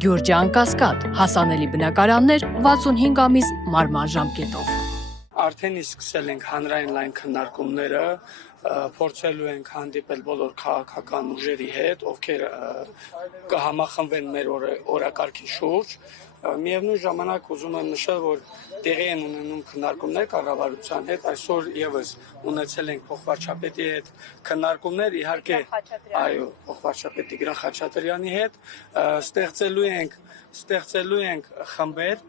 Գյուրջան Կասկադ, հասանելի բնակարաններ 65 ամիս մարման ժամկետով։ Արդեն իսկ սկսել ենք հանրային լայն քննարկումները, փորձելու ենք հանդիպել բոլոր քաղաքական ուժերի հետ, ովքեր կհամախմբվեն մեր օրակարգի շուրջ։ Միևնույն ժամանակ ուզում եմ նշել, որ տեղի են ունենում քննարկումներ կառավարության հետ, այսօր եւս ունեցել ենք փոխվարչապետի հետ քննարկումներ, իհարկե, այո, փոխվարչապետ Տիգրան Խաչատրյանի հետ, ստեղծելու ենք խմբեր,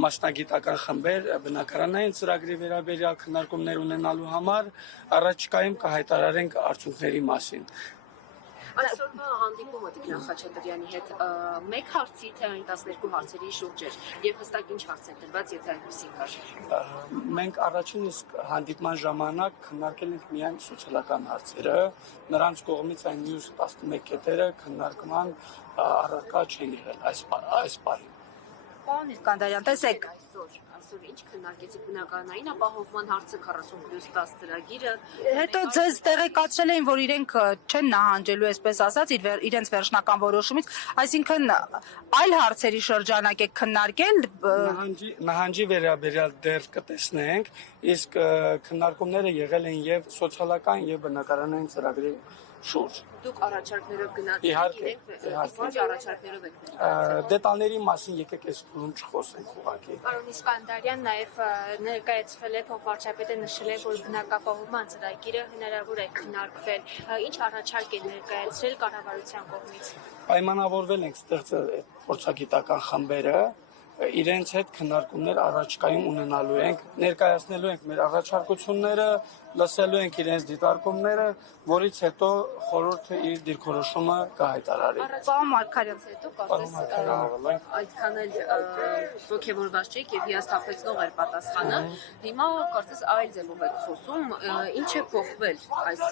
մասնագիտական խմբեր բնակարանային ծրագրի վերաբերյալ քննարկումներ ունենալու համար, առաջիկայում կհայտարարենք արդյունքների մասին։ Այսօրվա հանդիպումը Տիգրան Խաչատրյանի հետ մեկ հարցի, թե այն 12 հարցերի շուրջ էր, եւ հստակ ինչ հարց է տրված, եթե այնպեսին կար։ Մենք առաջին իսկ հանդիպման ժամանակ քննարկել ենք միայն սոցիալական հարցերը, նրանց կողմից այն մյուս 11 կետերը քննարկման առարկա չեն եղել այս պահին։ Պարոն Իսկանդարյան, տեսեք, այսօր ինչ քննարկեցիք բնականային ապահովման հարցը 40+10 ծրագիրը։ Հետո ձեզ տեղեկացրել էին, որ իրենք չեն նահանջելու, այսպես ասած, իրենց վերջնական որոշումից, այսինքն այլ հարցերի շրջանակ եք քննարկել։ Նահանջի վերաբերյալ դեռ կտեսնենք, իսկ քննարկումները եղել են եւ սոցիալական եւ բնակարանային ծրագրի շուրջ։ Դուք առաջարկներով գնացիք, Իհարկե, ինչ առաջարկներով եք գնացել։ Դետալների մասին եկեք այս փուլում չխոսենք ուղղակի։ Պարոն Իսկանդարյան նաև ներկայացվել է, փոխվարչապետը նշել է, որ բնակապահովման ծրագիրը հնարավոր է քննարկվել։ Ինչ առաջարկ է ներկայացրել կառավարության կողմից։ Պայմանավորվել ենք ստեղծել այդ փորձագիտական խմբերը, իրենց հետ քննարկումներ առաջիկայում ունենալու ենք, ներկայացնելու ենք մեր առաջարկությունները, լսելու ենք իրենց դիտարկումները, որից հետո խորհուրդը իր դիրքորոշումը կհայտարարի։ Պարոն Մարգարյան, հետո կարծես այդքան էլ ոգևորված չեք եւ հիասթափեցնող էր պատասխանը։ Հիմա կարծես այլ ձևով եք խոսում, ինչ է փոխվել այս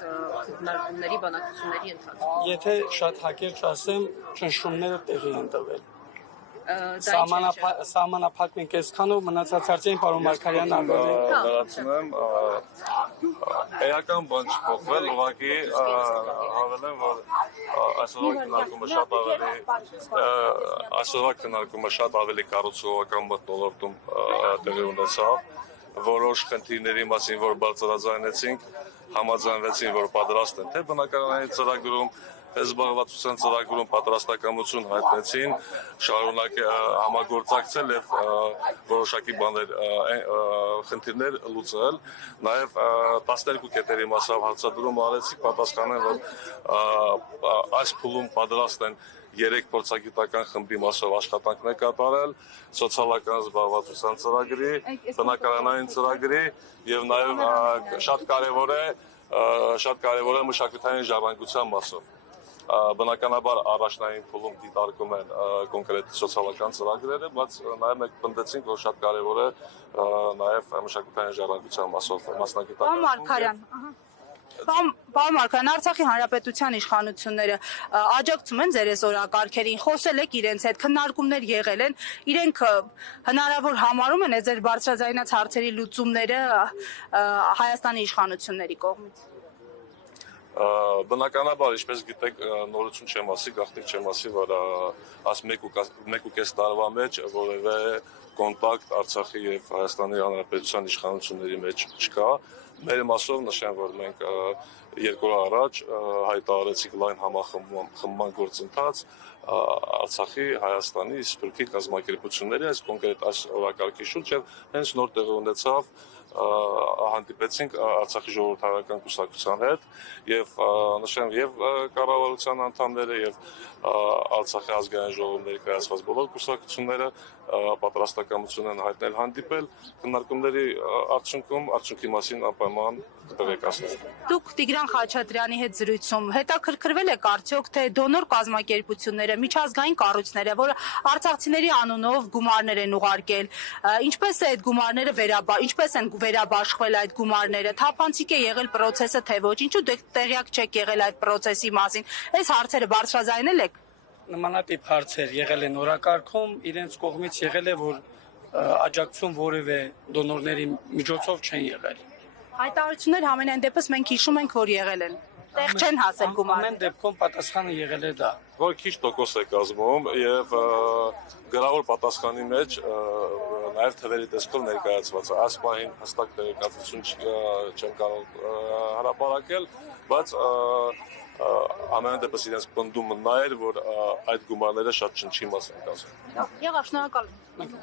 քննարկումների բանակցությունների ընթացքում։ Եթե շատ հակերճ ասեմ, ճնշումները տեղի են տվել։ Սահմանափակվենք այսքանով, մնացած հարցերին պարոն Մարգարյանն անդրադառնա։ Դարձնեմ, էական բան չփոխվել, ուղղակի հավելեմ, որ այսօրվա քննարկումը շատ ավելի կառուցողական մթնոլորտում տեղի ունեցավ, որոշ խնդիրների մասին, որ բարձրաձայնեցինք, համաձայնվեցին, որ պատրաստ են, թե բնակարանային ծրագրում, զբաղվածության ծրագրում պատրաստակամություն հայտնեցին, շարունակ համագործակցել եւ որոշակի բաներ խնդիրներ լուծել, նաեւ 12 կետերի մասով հարցադրում արեցիք, պատասխանեն, որ այս փուլում պատրաստ են 3 փորձագիտական խմբի մասով աշխատանքներ կատարել, սոցիալական զբաղվածության ծրագրի, բնակարանային ծրագրի եւ նաեւ շատ կարեւոր է մշակութային ժառանգության մասով։ Բնականաբար առաջնային փուլում դիտարկում են կոնկրետ սոցիալական ծրագրերը, բայց նաև մենք պնդեցինք, որ շատ կարևոր է նաև մշակութային ժառանգության մասով մասնագիտական։ Պարոն Մարգարյան, Պարոն Մարգարյան, Արցախի հանրապետության իշխանությունները աջակցում են ձեր օրակարգերին, խոսել եք իրենց հետ, քննարկումներ եղել են, իրենք հնարավոր համարում են ձեր բարձրաձայնած հարցերի լուծումները Հայաստանի իշխանությունների կողմից։ Բնականաբար, ինչպես գիտեք, նորություն չեմ ասի, գաղտնիք չեմ ասի, որ այս 1.5 տարվա մեջ որևէ կոնտակտ Արցախի եւ Հայաստանի Հանրապետության իշխանությունների մեջ չկա։ Մեր մասով նշեմ, որ մենք 2 օր առաջ հայտարարեցինք լայն համախմբման գործընթաց Արցախի, Հայաստանի, Սփյուռքի կազմակերպությունների, այս կոնկրետ այս օրակարգի շուրջ եւ հենց նոր տեղի ունեցավ հանդիպեցինք Արցախի ժողովրդական կուսակցության հետ եւ նշեմ եւ կառավարության անդամները եւ Արցախի ազգային ժողովի ներկայացված բոլոր կուսակցությունները պատրաստակամություն են հայտնել հանդիպել քննարկումների արդյունքի մասին անպայման տեղեկացնել։ Դուք Տիգրան Խաչատրյանի հետ զրույցում հետաքրքրվել եք արդյոք թե դոնոր կազմակերպությունները, միջազգային կառույցները, որ արցախցիների անունով գումարներ են ուղարկել, ինչպես է այդ գումարները ինչպես են վերաբաշխվել այդ գումարները, թափանցիկ է եղել process-ը թե ոչ, ինչու դուք տեղյակ չեք եղել այդ process-ի մասին, այս հարցերը բարձրաձայնել եք։ Նմանատիպ հարցեր եղել են օրակարգում, իրենց կողմից եղել է, որ աջակցություն որևէ դոնորների միջոցով չեն եղել։ Հայտարարություններ համենայն դեպս մենք հիշում ենք, որ եղել են։ Տեղ չեն հասել գումարները։ Ամեն դեպքում պատասխանը եղել է դա։ որ քիչ տոկոս է կազմում եւ գրավոր պատասխանի մեջ նաեւ թվերի տեսքով ներկայացված է։ Այս պահին հստակ տեղեկատվություն չեմ կարող հրապարակել, բայց ամեն դեպս իրենց պնդումը նա էր, որ այդ գումարները շատ չնչի մաս են կազմում։ Եղավ, շնորհակալ եմ։